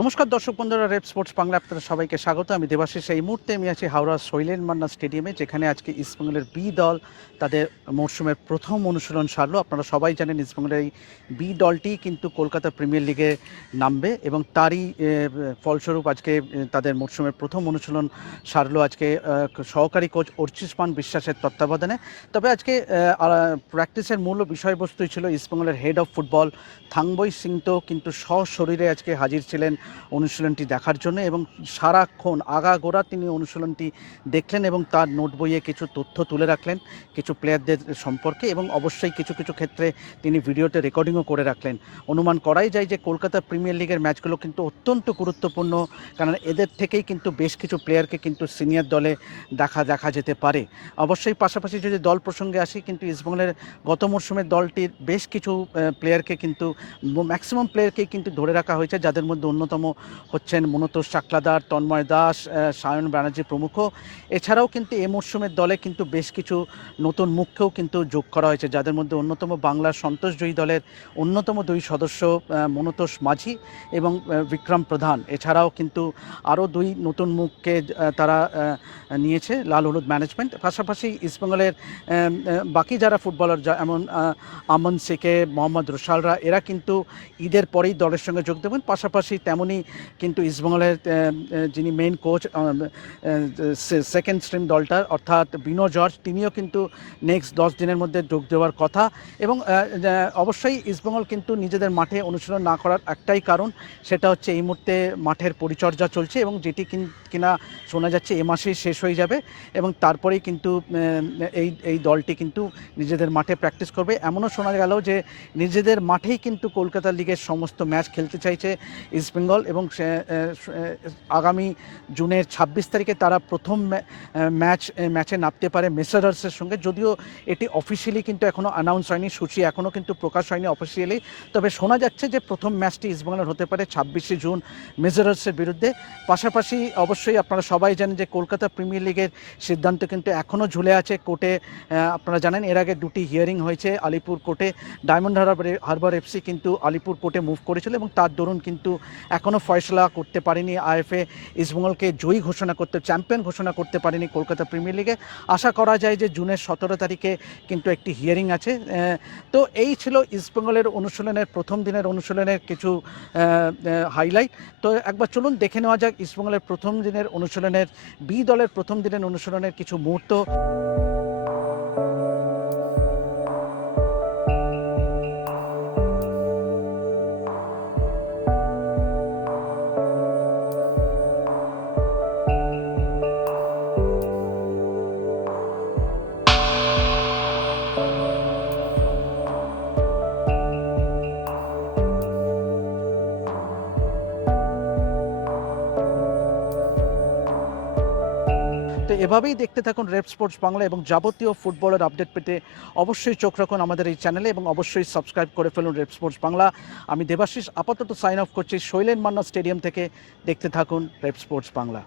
নমস্কার দর্শক বন্ধুরা রেপ স্পোর্টস বাংলা আপনাদের সবাইকে স্বাগত। আমি দেবাশিস। এই মুহূর্তে আমি আছি হাওড়া শৈলেন মান্না স্টেডিয়ামে, যেখানে আজকে ইস্টবেঙ্গলের বি দল তাদের মরশুমের প্রথম অনুশীলন সারলো। আপনারা সবাই জানেন ইস্টবেঙ্গলের এই বি দলটি কিন্তু কলকাতা প্রিমিয়ার লিগে নামবে এবং তারই ফলস্বরূপ আজকে তাদের মরশুমের প্রথম অনুশীলন সারলো আজকে সহকারী কোচ অর্চিষ্মান বিশ্বাসের তত্ত্বাবধানে। তবে আজকে প্র্যাকটিসের মূল বিষয়বস্তুই ছিল ইস্টবেঙ্গলের head of football Thangboi Singh তো কিন্তু সশরীরে আজকে হাজির ছিলেন অনুশীলনটি দেখার জন্য এবং সারাক্ষণ আগাগোড়া তিনি অনুশীলনটি দেখলেন এবং তার নোট বইয়ে কিছু তথ্য তুলে রাখলেন, কিছু প্লেয়ারদের সম্পর্কে এবং অবশ্যই কিছু কিছু ক্ষেত্রে তিনি ভিডিওতে রেকর্ডিংও করে রাখলেন। অনুমান করাই যায় যে কলকাতা প্রিমিয়ার লিগের ম্যাচগুলো কিন্তু অত্যন্ত গুরুত্বপূর্ণ, কারণ এদের থেকেই কিন্তু বেশ কিছু প্লেয়ারকে কিন্তু সিনিয়র দলে দেখা দেখা যেতে পারে। অবশ্যই পাশাপাশি যদি দল প্রসঙ্গে আসি, কিন্তু ইস্টবেঙ্গলের গত মরশুমের দলটির বেশ কিছু প্লেয়ারকে কিন্তু, ম্যাক্সিমাম প্লেয়ারকেই কিন্তু ধরে রাখা হয়েছে, যাদের মধ্যে অন্যতম হচ্ছেন মনতোষ চাকলাদার তন্ময় দাস সায়ন ব্যানার্জি প্রমুখ। এছাড়াও কিন্তু এ মরশুমের দলে কিন্তু বেশ কিছু নতুন মুখকেও কিন্তু যোগ করা হয়েছে, যাদের মধ্যে অন্যতম বাংলার সন্তোষজয়ী দলের অন্যতম দুই সদস্য মনতোষ মাঝি এবং বিক্রম প্রধান। এছাড়াও কিন্তু আরও দুই নতুন মুখকে তারা নিয়েছে লাল হলুদ ম্যানেজমেন্ট। পাশাপাশি ইস্টবেঙ্গলের বাকি যারা ফুটবলার এমন আমন শেখে, মোহাম্মদ রুশালরা, এরা কিন্তু ঈদের পরেই দলের সঙ্গে যোগ দেবেন। পাশাপাশি তেমনই কিন্তু ইস্টবেঙ্গলের যিনি মেইন কোচ সেকেন্ড স্ট্রিম দলটার, অর্থাৎ বিনো জর্জ, তিনিও কিন্তু নেক্সট দশ দিনের মধ্যে যোগ দেওয়ার কথা। এবং অবশ্যই ইস্টবেঙ্গল কিন্তু নিজেদের মাঠে অনুশীলন না করার একটাই কারণ, সেটা হচ্ছে এই মুহূর্তে মাঠের পরিচর্যা চলছে এবং যেটি কিনা শোনা যাচ্ছে এ মাসেই শেষ হয়ে যাবে এবং তারপরেই কিন্তু এই এই দলটি কিন্তু নিজেদের মাঠে প্র্যাকটিস করবে। এমনও শোনা গেল যে নিজেদের মাঠেই কিন্তু কলকাতা লিগের সমস্ত ম্যাচ খেলতে চাইছে ইস্টবেঙ্গল এবং আহ, আহ, আগামী জুনের ছাব্বিশ তারিখে তারা প্রথম ম্যাচ ম্যাচে নামতে পারে মেসারার্সের সঙ্গে। যদিও এটি অফিসিয়ালি কিন্তু এখনও অ্যানাউন্স হয়নি সূচি এখনও কিন্তু প্রকাশ হয়নি অফিসিয়ালি তবে শোনা যাচ্ছে যে প্রথম ম্যাচটি ইস্টবেঙ্গলের হতে পারে ছাব্বিশে জুন মেজারার্সের বিরুদ্ধে। পাশাপাশি অবশ্যই আপনারা সবাই জানেন যে কলকাতা প্রিমিয়ার লিগের সিদ্ধান্ত কিন্তু এখনও ঝুলে আছে। কোর্টে আপনারা জানেন এর আগে দুটি হিয়ারিং হয়েছে আলিপুর কোর্টে। ডায়মন্ড হারবার হারবার এফসি কিন্তু আলিপুর কোর্টে মুভ করেছিল এবং তার দরুন কিন্তু এখনও ফয়সলা করতে পারেনি। আইএফএ ইস্টবেঙ্গলকে জয়ী ঘোষণা করতে, চ্যাম্পিয়ন ঘোষণা করতে পারেনি কলকাতা প্রিমিয়ার লিগে। আশা করা যায় যে জুনের সতেরো তারিখে কিন্তু একটি হিয়ারিং আছে। তো এই ছিল ইস্টবেঙ্গলের অনুশীলনের, প্রথম দিনের অনুশীলনের কিছু হাইলাইট তো একবার চলুন দেখে নেওয়া যাক ইস্টবেঙ্গলের প্রথম দিনের অনুশীলনের, বি দলের প্রথম দিনের অনুশীলনের কিছু মুহূর্ত। এভাবেই দেখতে থাকুন রেপ স্পোর্টস বাংলা এবং যাবতীয় ফুটবলের আপডেট পেতে অবশ্যই চোখ রাখুন আমাদের এই চ্যানেলে এবং অবশ্যই সাবস্ক্রাইব করে ফেলুন রেপ স্পোর্টস বাংলা। আমি দেবাশিস, আপাতত সাইন অফ করছি। শৈলেন মান্না স্টেডিয়াম থেকে দেখতে থাকুন রেপ স্পোর্টস বাংলা।